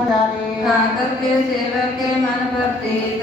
ਮਨਾਰੇ ਤਾ ਕਰਕੇ ਸੇਵਕ ਕੇ ਮਨ ਪ੍ਰਤੀਤ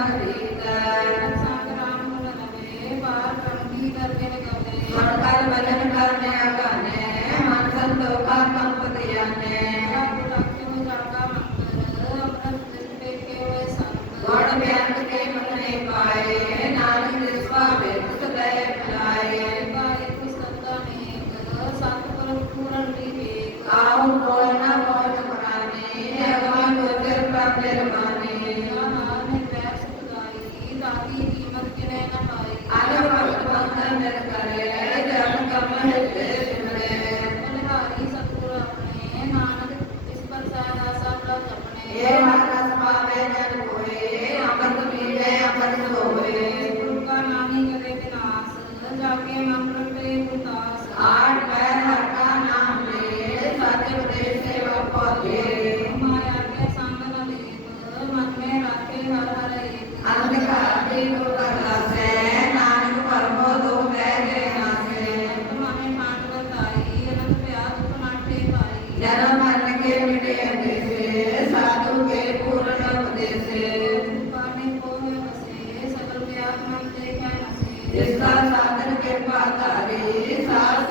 Lord, आत्मन देखन इसका के पाता रे सास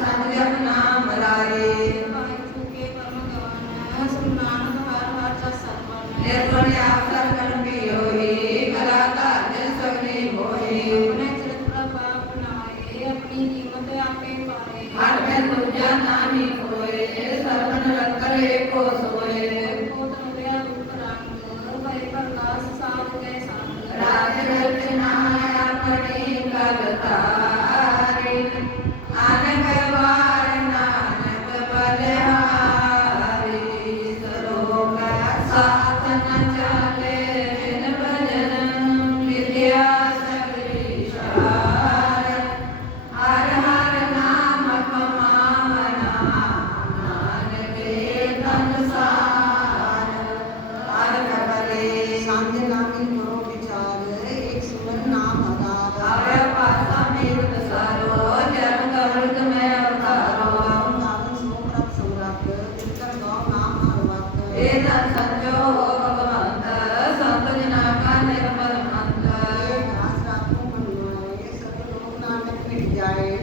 जाए